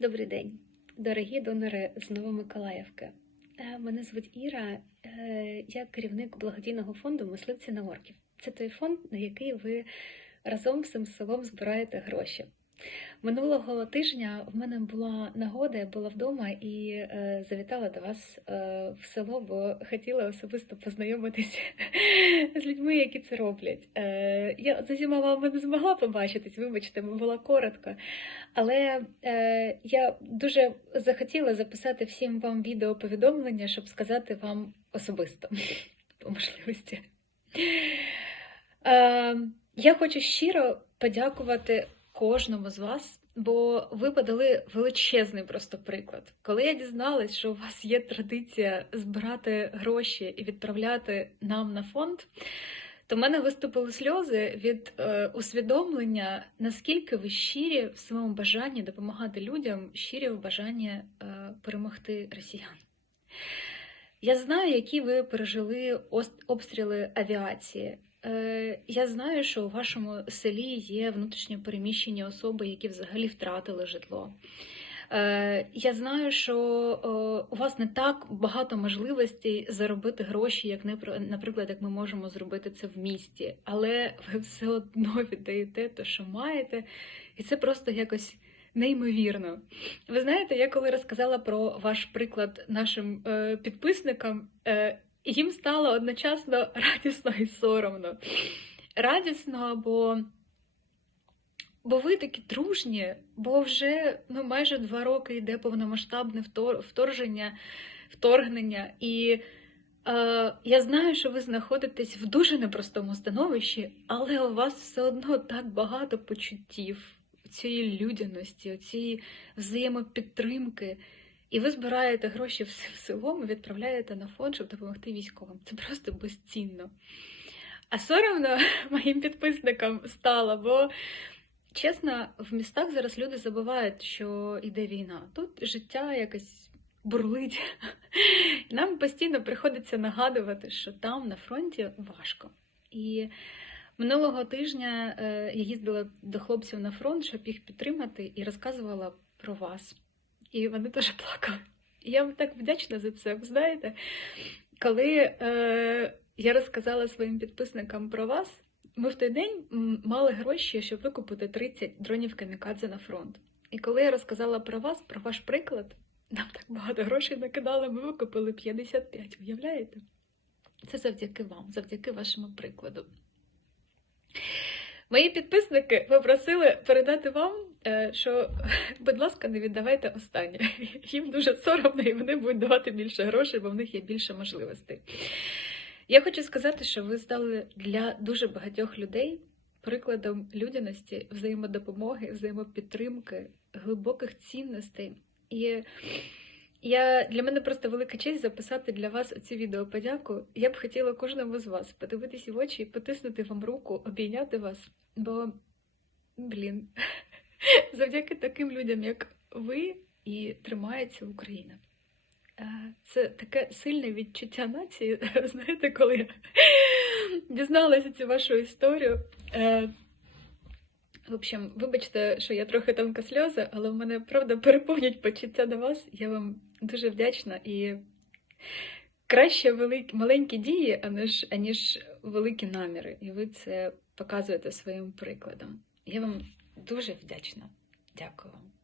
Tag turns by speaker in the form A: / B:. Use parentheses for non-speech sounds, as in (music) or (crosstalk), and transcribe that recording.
A: Добрий день, дорогі донори з Новомиколаївки. Е, Мене звуть Іра, е, я керівник благодійного фонду Мисливці на орків. Це той фонд, на який ви разом з цим селом збираєте гроші. Минулого тижня в мене була нагода, я була вдома і е, завітала до вас е, в село, бо хотіла особисто познайомитися (laughs) з людьми, які це роблять. Е, я з усіма вами не змогла побачитись, вибачте, була коротко. Але я дуже захотіла записати всім вам відеоповідомлення, щоб сказати вам особисто (laughs) по можливості. Я хочу щиро подякувати кожному з вас, бо ви подали величезний просто приклад. Коли я дізналась, що у вас є традиція збирати гроші і відправляти нам на фонд, то в мене виступили сльози від е, усвідомлення, наскільки ви щирі в своєму бажанні допомагати людям, щирі в бажанні е, перемогти росіян. Я знаю, які ви пережили обстріли авіації. Е, Я знаю, що у вашому селі є внутрішньо переміщені особи, які взагалі втратили житло. Е, Я знаю, що у вас не так багато можливостей заробити гроші, як наприклад, як ми можемо зробити це в місті, але ви все одно (laughs) віддаєте те, що маєте, і це просто якось неймовірно. Ви знаєте, я коли розказала про ваш приклад нашим е, підписникам, е, їм стало одночасно радісно і соромно. Радісно, бо, бо ви такі дружні, бо вже ну, майже два роки йде повномасштабне втор- вторження, вторгнення. І е, я знаю, що ви знаходитесь в дуже непростому становищі, але у вас все одно так багато почуттів, цієї людяності, цієї взаємопідтримки. І ви збираєте гроші всім селом і відправляєте на фонд, щоб допомогти військовим. Це просто безцінно. А соромно (laughs) моїм підписникам стало, бо чесно, в містах зараз люди забувають, що йде війна. Тут життя якось бурлить. (laughs) Нам постійно приходиться нагадувати, що там на фронті важко. І минулого тижня е, я їздила до хлопців на фронт, щоб їх підтримати, і розказувала про вас. І вони (laughs) дуже плакали. Я вам так вдячна за це. Ви знаєте, коли е, я розказала своїм підписникам про вас, ми в той день мали гроші, щоб викупити 30 дронів камікадзе на фронт. І коли я розказала про вас, про ваш приклад, нам так багато грошей накидали, ми викупили 55. Уявляєте? Це завдяки вам, завдяки вашому прикладу. Мої підписники попросили передати вам, е, що, (laughs) будь ласка, не віддавайте останнє. (laughs) Їм дуже соромно, і вони будуть давати більше грошей, бо в них є більше можливостей. Я хочу сказати, що ви стали для дуже багатьох людей прикладом людяності, взаємодопомоги, взаємопідтримки, глибоких цінностей. І я, для мене просто велика честь записати для вас оці відео подяку. Я б хотіла кожному з вас подивитися в очі, потиснути вам руку, обійняти вас. Бо, блін, (laughs) завдяки таким людям, як ви, і тримається Україна. Е, Це таке сильне відчуття нації. (laughs) Знаєте, коли я дізналася цю вашу історію. В общем, вибачте, що я трохи тонка сльози, але в мене правда переповнять почуття до вас. Я вам дуже вдячна і краще великі, маленькі дії, аніж, аніж великі наміри. І ви це показуєте своїм прикладом. Я вам дуже вдячна. Дякую вам.